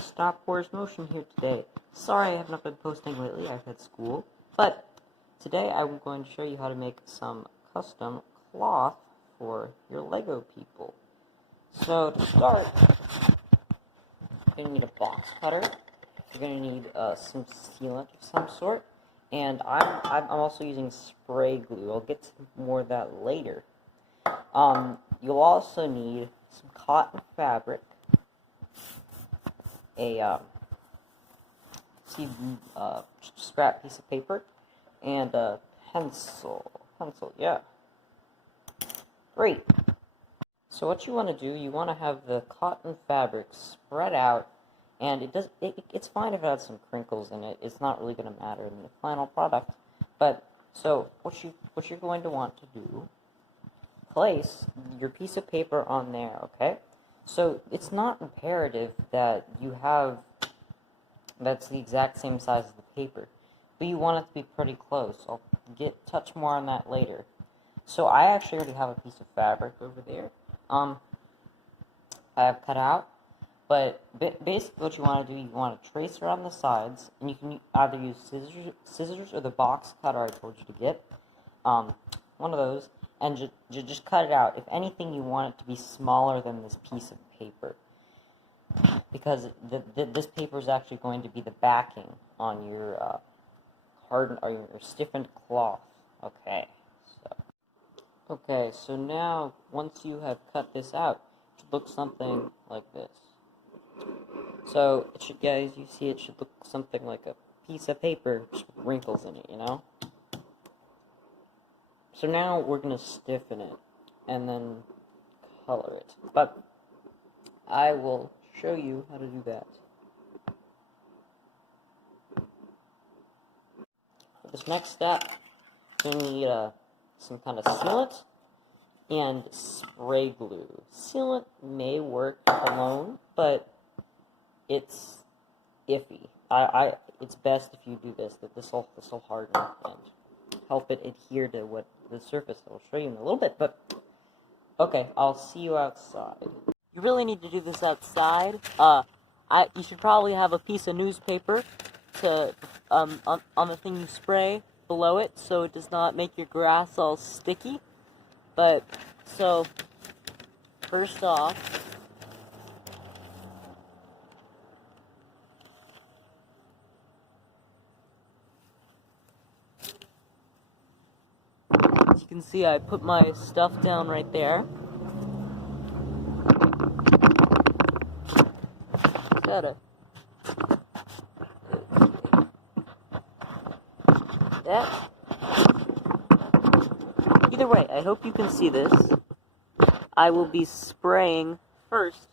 Stop Wars Motion here today. Sorry I have not been posting lately, I've had school, but today I'm going to show you how to make some custom cloth for your Lego people. So to start, you're going to need a box cutter, you're going to need some sealant of some sort, and I'm also using spray glue. I'll get to more of that later. You'll also need some cotton fabric, a scrap piece of paper, and a pencil, yeah. Great. So what you want to do, you want to have the cotton fabric spread out, and it's fine if it has some crinkles in it. It's not really going to matter in the final product. But so what you're going to want to do, place your piece of paper on there, okay? So it's not imperative that you have that's the exact same size as the paper, but you want it to be pretty close. I'll touch more on that later. So I actually already have a piece of fabric over there. I have cut out, but basically what you want to do, you want to trace around the sides, and you can either use scissors or the box cutter I told you to get, one of those, and just cut it out. If anything, you want it to be smaller than this piece of paper, because this paper is actually going to be the backing on your hardened or your stiffened cloth. Okay, so now once you have cut this out, it should look something like this. So it should, guys, you see, it should look something like a piece of paper just with wrinkles in it, you know? So now we're gonna stiffen it and then color it, but I will show you how to do that. For this next step, you're gonna need some kind of sealant and spray glue. Sealant may work alone, but it's iffy. It's best if you do this. This will harden and help it adhere to what the surface. I'll show you in a little bit, but okay, I'll see you outside. You really need to do this outside. You should probably have a piece of newspaper to on the thing you spray below it, so it does not make your grass all sticky. But so first off, as you can see, I put my stuff down right there. That. Either way, I hope you can see this. I will be spraying first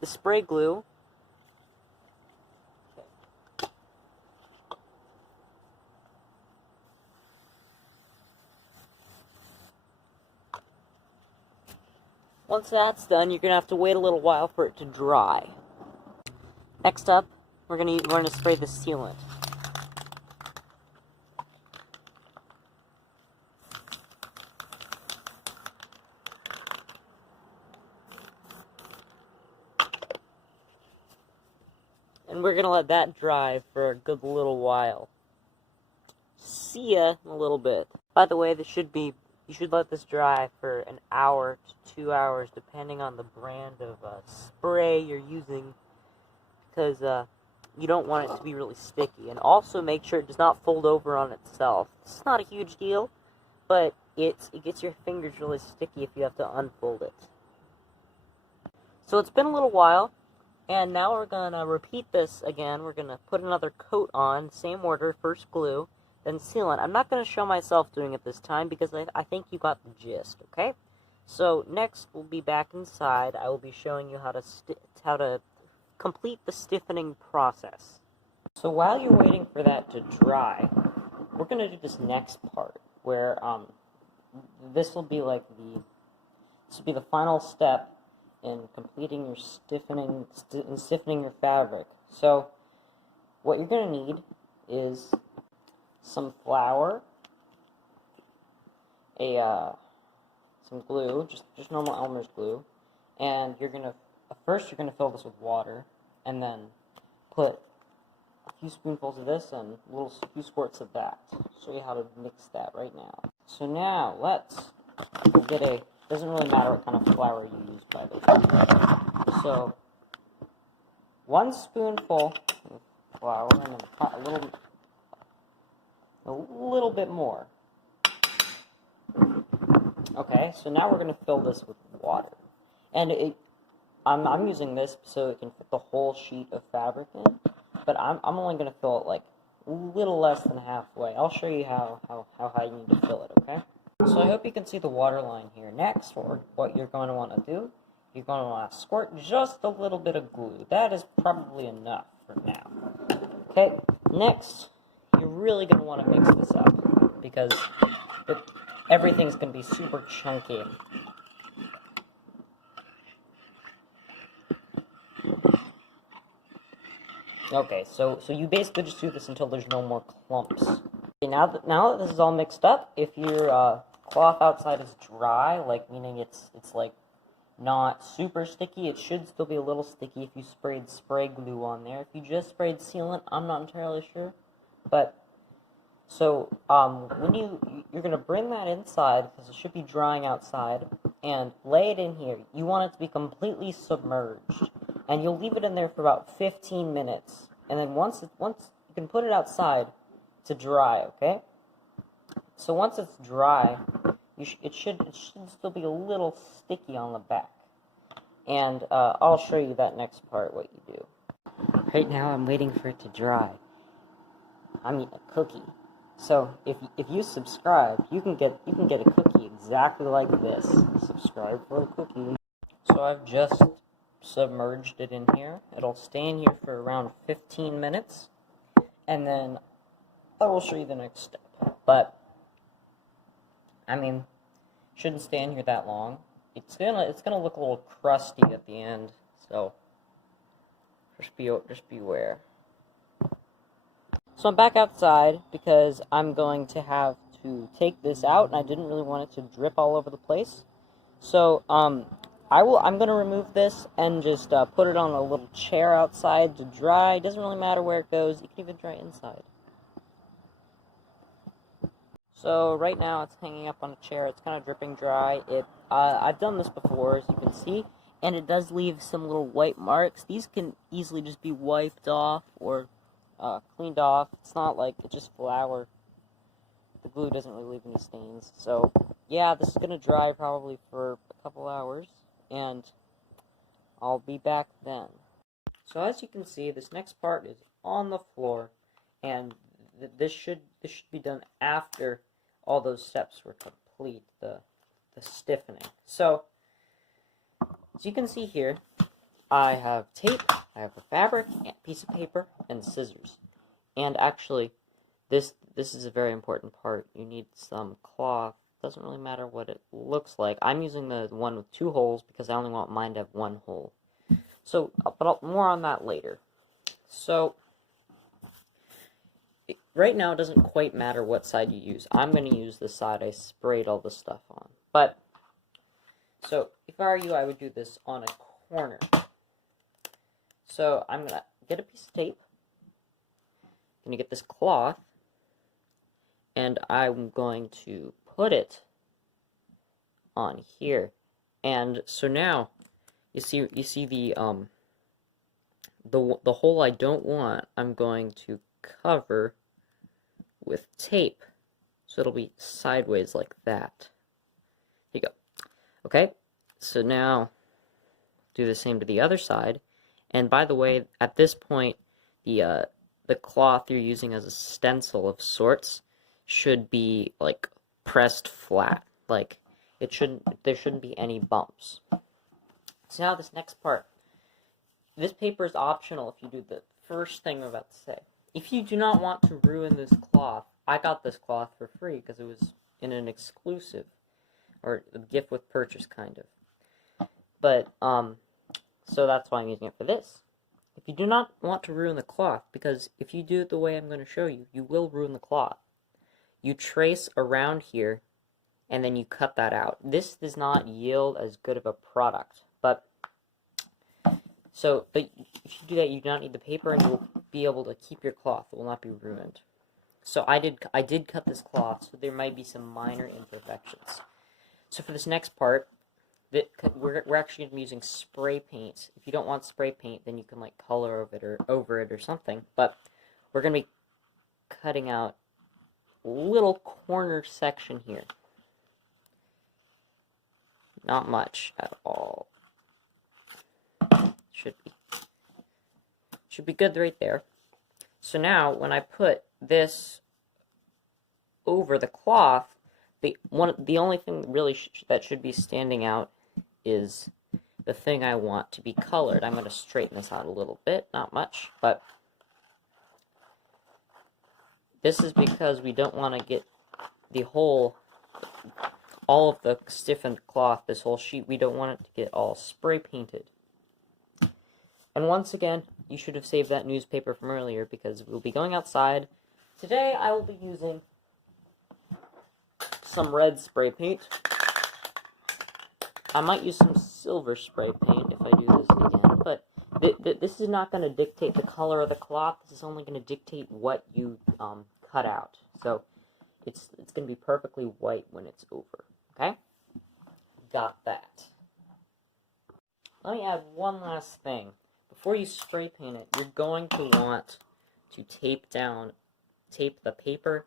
the spray glue. Once that's done, you're going to have to wait a little while for it to dry. Next up, we're going to spray the sealant. And we're going to let that dry for a good little while. See ya in a little bit. By the way, you should let this dry for an hour to 2 hours, depending on the brand of spray you're using, because you don't want it to be really sticky. And also make sure it does not fold over on itself. It's not a huge deal, but it gets your fingers really sticky if you have to unfold it. So it's been a little while, and now we're going to repeat this again. We're going to put another coat on, same order, first glue, then sealant. I'm not going to show myself doing it this time because I think you got the gist, okay? So next, we'll be back inside. I will be showing you how to complete the stiffening process. So while you're waiting for that to dry, we're going to do this next part where this will be like the final step in completing your stiffening your fabric. So what you're going to need is some flour, some glue, just normal Elmer's glue, And first you're gonna fill this with water, and then put a few spoonfuls of this and few squirts of that. I'll show you how to mix that right now. So now we'll get doesn't really matter what kind of flour you use, by the way. So 1 spoonful of flour and then a little bit more. Okay, so now we're going to fill this with water. And I'm using this so it can fit the whole sheet of fabric in, but I'm only going to fill it like a little less than halfway. I'll show you how high you need to fill it, okay? So I hope you can see the water line here. Next, what you're going to want to do, you're going to want to squirt just a little bit of glue. That is probably enough for now. Okay, next, you're really going to want to mix this up because everything's going to be super chunky. Okay, so you basically just do this until there's no more clumps. Okay, now that this is all mixed up, if your cloth outside is dry, like meaning it's like not super sticky, it should still be a little sticky if you sprayed spray glue on there. If you just sprayed sealant, I'm not entirely sure, but so when you're gonna bring that inside because it should be drying outside and lay it in here. You want it to be completely submerged, and you'll leave it in there for about 15 minutes, and then once you can put it outside to dry. Okay. So once it's dry, it should still be a little sticky on the back, and I'll show you that next part what you do. Right now I'm waiting for it to dry. I'm eating a cookie. So if you subscribe, you can get a cookie exactly like this. Subscribe for a cookie. So I've just submerged it in here. It'll stay in here for around 15 minutes, and then I will show you the next step. But I mean, shouldn't stay in here that long. It's gonna look a little crusty at the end, so just beware. So I'm back outside because I'm going to have to take this out, and I didn't really want it to drip all over the place. So I'm gonna remove this and just put it on a little chair outside to dry. It doesn't really matter where it goes. You can even dry inside. So right now it's hanging up on a chair. It's kind of dripping dry. I've done this before, as you can see, and it does leave some little white marks. These can easily just be wiped off or cleaned off. It's not like it's just flour. The glue doesn't really leave any stains. So yeah, this is gonna dry probably for a couple hours, and I'll be back then. So as you can see, this next part is on the floor, and this should be done after all those steps were complete, the stiffening. So as you can see here, I have tape, I have a fabric, a piece of paper, and scissors. And actually, this is a very important part. You need some cloth. Doesn't really matter what it looks like. I'm using the one with 2 holes because I only want mine to have 1 hole. So, but more on that later. So right now, it doesn't quite matter what side you use. I'm going to use the side I sprayed all the stuff on. But, so, if I were you, I would do this on a corner. So, I'm going to get a piece of tape. I'm going to get this cloth. And I'm going to put it on here. And so now, you see the hole I don't want, I'm going to cover with tape, so it'll be sideways like that. There you go. Okay, so now do the same to the other side. And by the way, at this point, the cloth you're using as a stencil of sorts should be like pressed flat. Like there shouldn't be any bumps. So now this next part. This paper is optional if you do the first thing I'm about to say. If you do not want to ruin this cloth, I got this cloth for free because it was in an exclusive, or a gift with purchase kind of. But, so that's why I'm using it for this. If you do not want to ruin the cloth, because if you do it the way I'm going to show you, you will ruin the cloth. You trace around here, and then you cut that out. This does not yield as good of a product, but So, but if you do that, you do not need the paper, and you'll be able to keep your cloth. It will not be ruined. So I did cut this cloth, so there might be some minor imperfections. So for this next part, we're actually going to be using spray paint. If you don't want spray paint, then you can like color over it or something. But we're going to be cutting out a little corner section here. Not much at all. Should be good right there. So now, when I put this over the cloth, the only thing really that should be standing out is the thing I want to be colored. I'm going to straighten this out a little bit, not much, but this is because we don't want to get all of the stiffened cloth, this whole sheet, we don't want it to get all spray painted. And once again, you should have saved that newspaper from earlier because we'll be going outside. Today I will be using some red spray paint. I might use some silver spray paint if I do this again, but this is not going to dictate the color of the cloth. This is only going to dictate what you cut out. So it's going to be perfectly white when it's over. Okay? Got that. Let me add one last thing. Before you spray paint it, you're going to want to tape the paper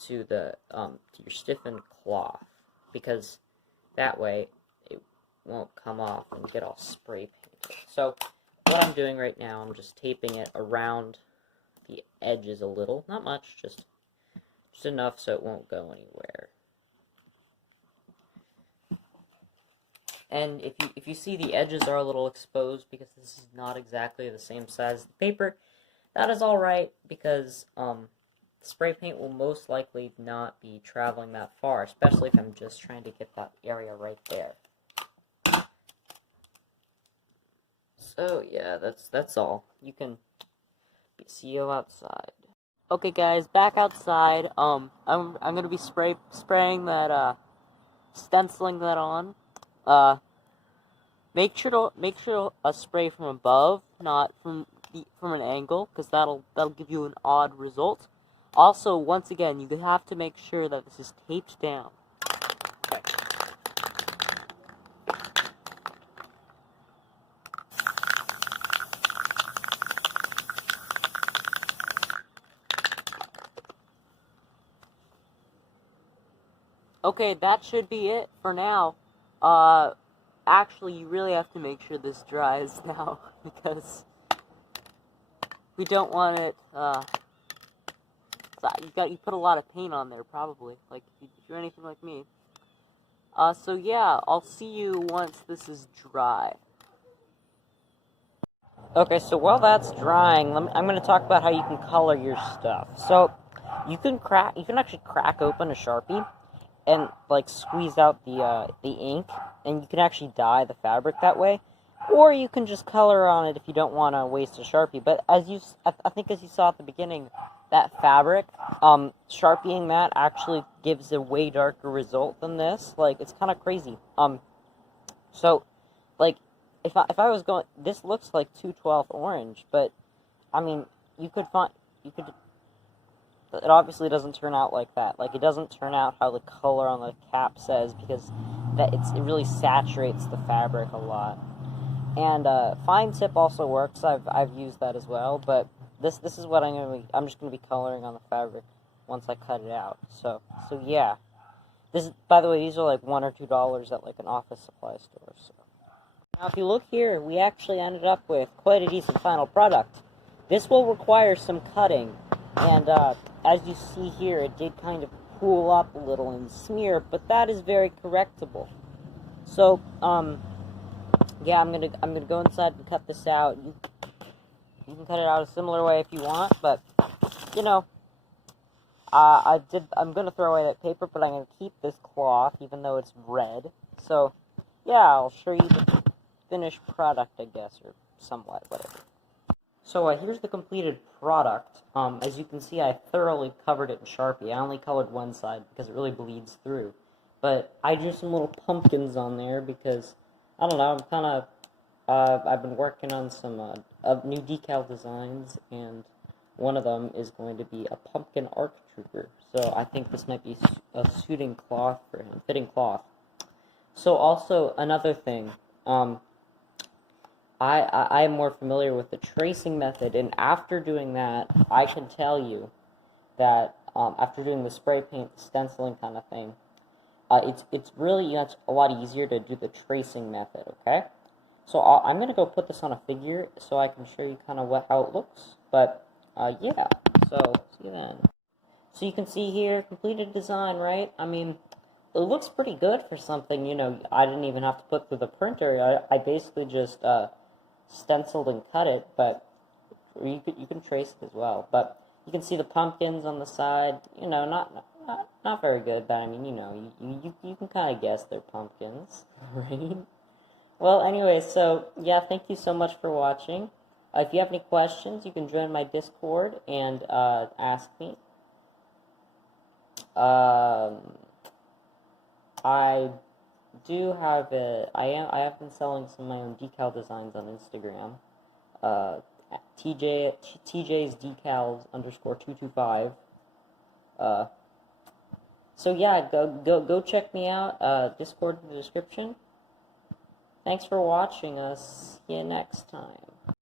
to your stiffened cloth, because that way it won't come off and get all spray painted. So what I'm doing right now, I'm just taping it around the edges a little, not much, just enough so it won't go anywhere. And if you see the edges are a little exposed because this is not exactly the same size as the paper, that is alright, because spray paint will most likely not be traveling that far, especially if I'm just trying to get that area right there. So yeah, that's all. You can see you outside. Okay guys, back outside. I'm gonna be spraying that stenciling that on. Make sure to spray from above, not from an angle, because that'll give you an odd result. Also, once again, you have to make sure that this is taped down. Okay. Okay, that should be it for now. Actually, you really have to make sure this dries now, because we don't want it, you put a lot of paint on there, probably, like, if you're anything like me. So yeah, I'll see you once this is dry. Okay, so while that's drying, I'm going to talk about how you can color your stuff. So, you can actually crack open a Sharpie and like squeeze out the ink, and you can actually dye the fabric that way, or you can just color on it if you don't want to waste a Sharpie. But I think as you saw at the beginning, that fabric, Sharpieing that actually gives a way darker result than this. Like, it's kind of crazy. So, like, if I was going, this looks like 212 orange, but I mean, it obviously doesn't turn out like that. Like, it doesn't turn out how the color on the cap says, because it really saturates the fabric a lot. And fine tip also works. I've used that as well, but this is what I'm just gonna be coloring on the fabric once I cut it out. So yeah. By the way, these are like $1 or $2 at like an office supply store. So now, if you look here, we actually ended up with quite a decent final product. This will require some cutting, and as you see here, it did kind of pool up a little and smear, but that is very correctable. So, yeah, I'm gonna go inside and cut this out. You can cut it out a similar way if you want, but you know, I'm gonna throw away that paper, but I'm gonna keep this cloth even though it's red. So, yeah, I'll show you the finished product, I guess, or somewhat, whatever. So here's the completed product. As you can see, I thoroughly covered it in Sharpie. I only colored one side because it really bleeds through. But I drew some little pumpkins on there because, I don't know, I'm kind of I've been working on some new decal designs, and one of them is going to be a pumpkin ARC trooper. So I think this might be a suiting cloth for him, fitting cloth. So also another thing, I'm more familiar with the tracing method, and after doing that, I can tell you that after doing the spray paint, the stenciling kind of thing, it's really a lot easier to do the tracing method. Okay, so I'm gonna go put this on a figure so I can show you kind of how it looks. But yeah, so see you then. So you can see here, completed design, right? I mean, it looks pretty good for something, you know, I didn't even have to put through the printer. I basically just stenciled and cut it, but you can trace it as well. But you can see the pumpkins on the side, you know, not very good, but I mean, you know, you can kind of guess they're pumpkins, right? Well, anyway, so yeah, thank you so much for watching. If you have any questions, you can join my Discord and ask me. I do have I have been selling some of my own decal designs on Instagram. TJ's decals _225. So yeah, go check me out. Discord in the description. Thanks for watching us. See you next time.